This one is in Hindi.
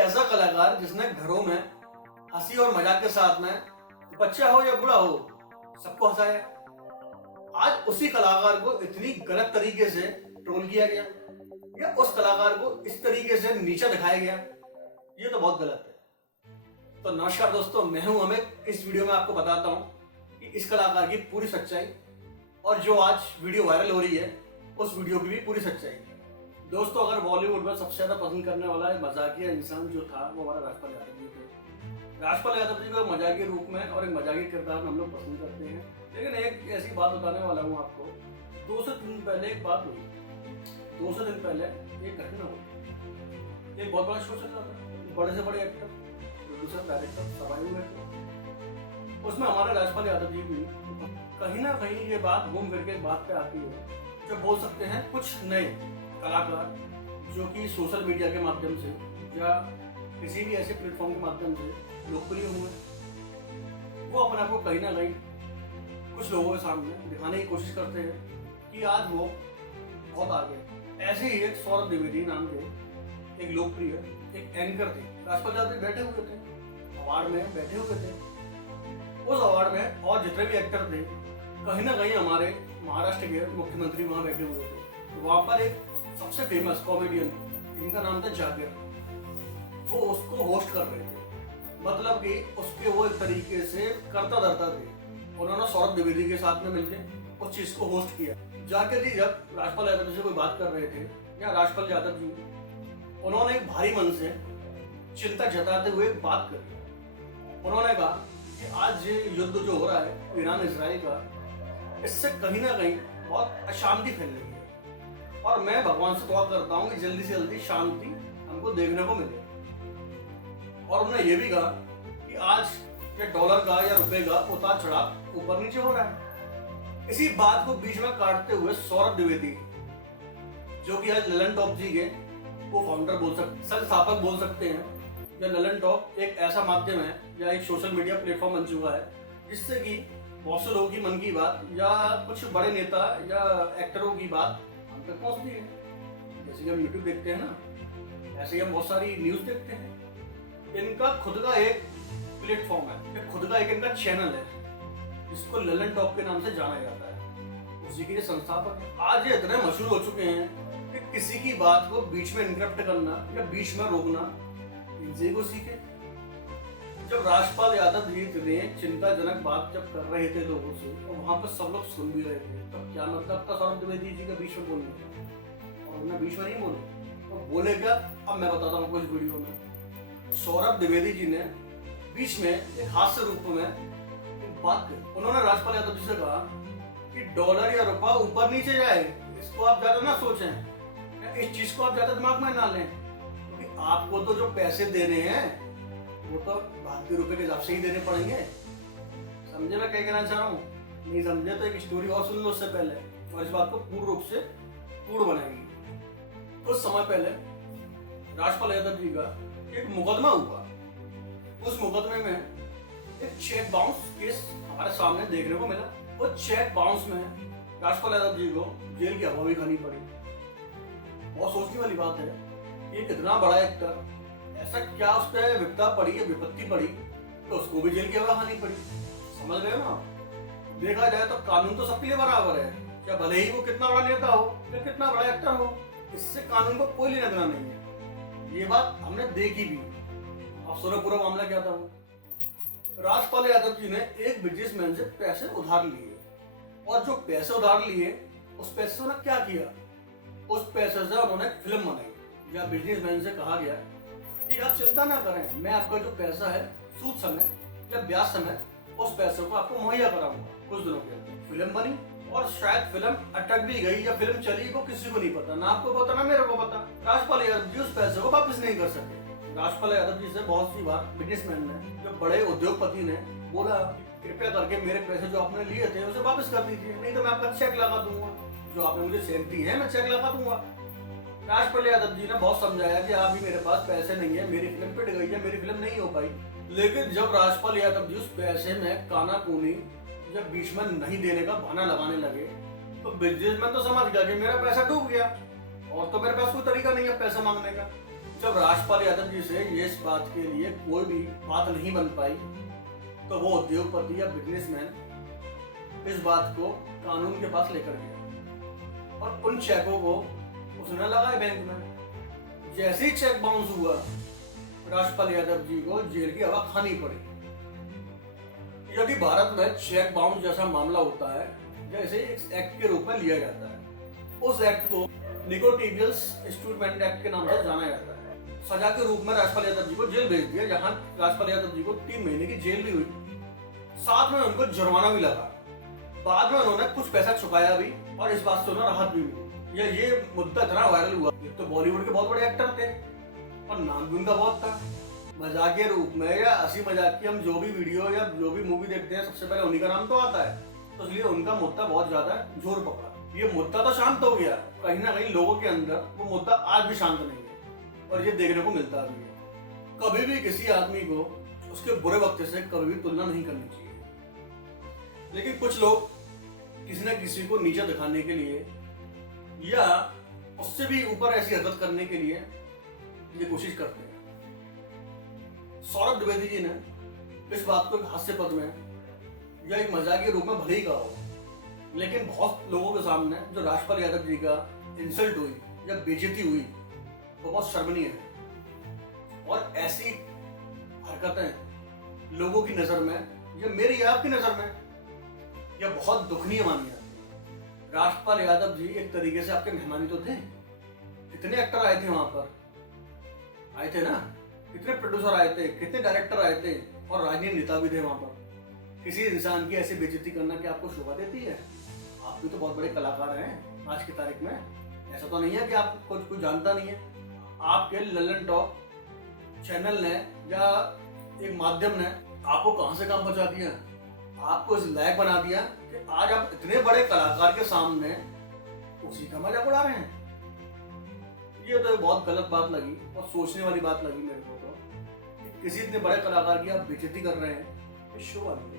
ऐसा कलाकार जिसने घरों में हंसी और मजाक के साथ में बच्चा हो या बूढ़ा हो सबको हंसाया। आज उसी कलाकार को इतनी गलत तरीके से ट्रोल किया गया या उस कलाकार को इस तरीके से नीचा दिखाया गया, ये तो बहुत गलत है। तो नमस्कार दोस्तों, मैं हूं अमित। इस वीडियो में आपको बताता हूं कि इस कलाकार की पूरी सच्चाई और जो आज वीडियो वायरल हो रही है उस वीडियो की भी पूरी सच्चाई। दोस्तों, अगर बॉलीवुड में सबसे ज्यादा पसंद करने वाला मजाकिया इंसान जो था वो हमारा राजपाल यादव जी थे। राजपाल यादव जी को मजाकिया रूप में और एक मजाकिया किरदार में हम लोग पसंद करते हैं। लेकिन एक ऐसी बात बताने वाला हूँ आपको। 2 से 3 दिन पहले एक बात हुई। 2 से दिन पहले एक घटना हुई। एक बहुत बड़ा शो चल रहा था, बड़े से बड़े एक्टर, प्रोड्यूसर, डायरेक्टर सब आए हुए थे। उसमें हमारा राजपाल यादव जी भी कहीं ना कहीं ये बात घूम फिर के बात पे आती है, जो बोल सकते हैं कुछ नए कलाकार जो कि सोशल मीडिया के माध्यम से या किसी भी ऐसे प्लेटफॉर्म के माध्यम से लोकप्रिय हुए, वो अपने आप को कहीं ना कहीं कुछ लोगों के सामने दिखाने की कोशिश करते हैं कि आज वो बहुत आगे। ऐसे ही एक सौरभ द्विवेदी नाम के एक लोकप्रिय एक एंकर थे। राजपाल यादव बैठे हुए थे, अवार्ड में बैठे हुए थे। उस अवार्ड में और जितने भी एक्टर थे, कहीं ना कहीं हमारे महाराष्ट्र के मुख्यमंत्री वहां बैठे हुए थे। वहां पर एक सबसे फेमस कॉमेडियन, इनका नाम था जाकिर, वो उसको होस्ट कर रहे थे। मतलब कि उसके वो एक तरीके से करता धरता थे। उन्होंने सौरभ द्विवेदी के साथ में मिलकर उस चीज को होस्ट किया। जाकिर जी जब राजपाल यादव से कोई बात कर रहे थे या राजपाल यादव जी, उन्होंने एक भारी मन से चिंता जताते हुए एक बात करी। उन्होंने कहा कि आज ये युद्ध जो हो रहा है ईरान इजराइल का, इससे कहीं ना कहीं बहुत अशांति फैल रही है और मैं भगवान से दुआ करता हूँ कि जल्दी से जल्दी शांति हमको देखने को मिले। और उन्होंने ये भी कहा कि आज ये डॉलर का या रुपए का उतार चढ़ाव ऊपर नीचे हो रहा है। इसी बात को बीच में काटते हुए सौरभ द्विवेदी, जो कि आज ललन टॉप जी के वो फाउंडर बोल सकते, संस्थापक बोल सकते हैं, या ललन टॉप एक ऐसा माध्यम है या एक सोशल मीडिया प्लेटफॉर्म बन चुका है जिससे कि बहुत से लोगों की मन की बात या कुछ बड़े नेता या एक्टरों की बात हम तक पहुंचती है। जैसे कि हम यूट्यूब देखते हैं ना, ऐसे ही हम बहुत सारी न्यूज देखते हैं। इनका खुद का एक प्लेटफॉर्म है, खुद का एक इनका चैनल है जिसको ललन टॉप के नाम से जाना जाता है। उसी के संस्थापक है। आज ये इतने मशहूर हो चुके हैं कि किसी की बात को बीच में इंटरप्ट करना या बीच में रोकना इनसे को सीखे। जब राजपाल यादव जी इतने चिंताजनक बात जब कर रहे थे लोगों से, तो वहां पर सब लोग सुन भी रहे थे, तो क्या मतलब था सौरभ द्विवेदी जी का बीच में बोलने का? और उन्होंने बीच में नहीं बोले, तो बोले क्या अब मैं बताता हूँ कुछ वीडियो में। सौरभ द्विवेदी जी ने बीच में एक हास्य रूप में एक बात कही। उन्होंने राजपाल यादव जी से कहा कि डॉलर या रुपया ऊपर नीचे जाए, इसको आप ज्यादा ना सोचें, इस चीज को आप ज्यादा दिमाग में ना लें, क्योंकि आपको तो जो पैसे देने हैं वो तो भारतीय रुपए के हिसाब से ही देने पड़ेंगे। समझे मैं क्या कहना चाह रहा हूँ? नहीं समझे तो एक स्टोरी और सुन लो उससे पहले, और इस बात को पूर्ण रूप से पूर्ण बनाएगी। कुछ समय पहले राजपाल यादव जी का एक मुकदमा हुआ। उस मुकदमे में एक चेक बाउंस केस हमारे सामने देखने को मिला। वो चेक बाउंस में राजपाल यादव जी को जेल की हवा भी खानी पड़ी। बहुत सोचने वाली बात है, ये कितना बड़ा एक्टर, ऐसा क्या उस पर विपदा पड़ी है, विपत्ति पड़ी तो उसको भी जेल की हवा खानी पड़ी। समझ रहे हो ना? देखा जाए तो कानून तो सबके लिए बराबर है, क्या भले ही वो कितना बड़ा नेता हो या कितना बड़ा एक्टर हो, इससे कानून को कोई लेना देना नहीं है। ये बात हमने देखी भी। अब सुनो पूरा मामला क्या था। राजपाल यादव जी ने एक बिजनेसमैन से पैसे उधार लिए, और जो पैसे उधार लिए उस पैसे से उन्होंने क्या किया, उस पैसे से उन्होंने फिल्म बनाई। या बिजनेसमैन से कहा गया कि आप चिंता ना करें, मैं आपका जो पैसा है सूद समेत या ब्याज समेत उस पैसे को आपको मुहैया कराऊंगा। कुछ दिनों के अंदर फिल्म बनी और शायद फिल्म अटक भी गई या फिल्म चली, वो किसी को नहीं पता, ना आपको पता ना मेरे को पता। राजपाल यादव जी उस पैसे को वापस नहीं कर सके। राजपाल यादव जी से बहुत सी बार बिजनेसमैन ने, जो बड़े उद्योगपति ने बोला कृपया करके मेरे पैसे जो आपने लिए थे उसे वापस कर दीजिए, नहीं तो मैं आपका चेक लगा दूंगा, जो आपने मुझे चेक दी है मैं चेक लगा दूंगा। राजपाल यादव जी ने बहुत समझाया कि अभी मेरे पास पैसे नहीं है, मेरी फिल्म पिट गई है, मेरी फिल्म नहीं हो पाई। लेकिन जब राजपाल यादव जी उस पैसे में कानाकूनी जब बीच में नहीं देने का बहाना लगाने लगे, तो बिजनेसमैन तो समझ गया कि मेरा पैसा डूब गया और तो मेरे पास कोई तरीका नहीं है पैसा मांगने का। जब राजपाल यादव जी से ये इस बात के लिए कोई भी बात नहीं बन पाई तो वो उद्योगपति या बिजनेसमैन इस बात को कानून के पास लेकर गया और उन चेकों को उसने लगाए बैंक में। जैसे ही चेक बाउंस हुआ, राजपाल यादव जी को जेल की हवा खानी पड़ी। यदि भारत में चेक बाउंस जैसा मामला होता है, जैसे एक एक्ट के रूप में लिया जाता है, उस एक्ट को निकोटिबियस इंस्ट्रूमेंट एक्ट के नाम से जाना जाता है। सजा के रूप में राजपाल यादव जी को जेल भेज दिया, जहां राजपाल यादव जी को 3 महीने की जेल भी हुई, साथ में उनको जुर्माना भी लगा। बाद में उन्होंने कुछ पैसा चुकाया भी और इस बात से उन्हें राहत भी मिली। ये मुद्दा इतना वायरल हुआ, ये तो बॉलीवुड के बहुत बड़े एक्टर थे और नाम भी उनका बहुत था। मजाक के रूप में या हंसी मजाक की हम जो भी वीडियो या जो भी मूवी देखते हैं, सबसे पहले उन्हीं का नाम तो आता है, तो इसलिए उनका मुद्दा बहुत ज्यादा जोर पकड़ा। ये मुद्दा तो शांत हो गया, कहीं ना कहीं लोगों के अंदर वो मुद्दा आज भी शांत नहीं है और ये देखने को मिलता भी है। कभी भी किसी आदमी को उसके बुरे वक्त से कभी भी तुलना नहीं करनी चाहिए, लेकिन कुछ लोग किसी न किसी को नीचे दिखाने के लिए या उससे भी ऊपर ऐसी हरकत करने के लिए ये कोशिश करते हैं। सौरभ द्विवेदी जी ने इस बात को एक हास्य पद में या एक मजाक के रूप में भले ही कहा हो, लेकिन बहुत लोगों के सामने जो राजपाल यादव जी का इंसल्ट हुई या बेइज्जती हुई वो बहुत शर्मनीय है। और ऐसी हरकतें लोगों की नजर में या मेरी या आपकी नजर में या बहुत दुखनीय मानी जाती है। राजपाल यादव जी एक तरीके से आपके मेहमान तो थे। कितने एक्टर आए थे वहां पर, आए थे ना, कितने प्रोड्यूसर आए थे, कितने डायरेक्टर आए थे और राजनीतिक नेता भी थे वहां पर। किसी इंसान की ऐसी बेइज्जती करना क्या आपको शोभा देती है? आप भी तो बहुत बड़े कलाकार हैं आज की तारीख में। ऐसा तो नहीं है कि आपको कुछ जानता नहीं है। आपके ललन टॉप चैनल ने या एक माध्यम ने आपको कहां से कहां पहुंचा दिया, आपको इस लायक बना दिया कि आज आप इतने बड़े कलाकार के सामने उसी का मजाक उड़ा रहे हैं। ये तो बहुत गलत बात लगी और सोचने वाली बात लगी मेरे को तो, किसी इतने बड़े कलाकार की आप बेइज्जती कर रहे हैं, ये शोभा नहीं है।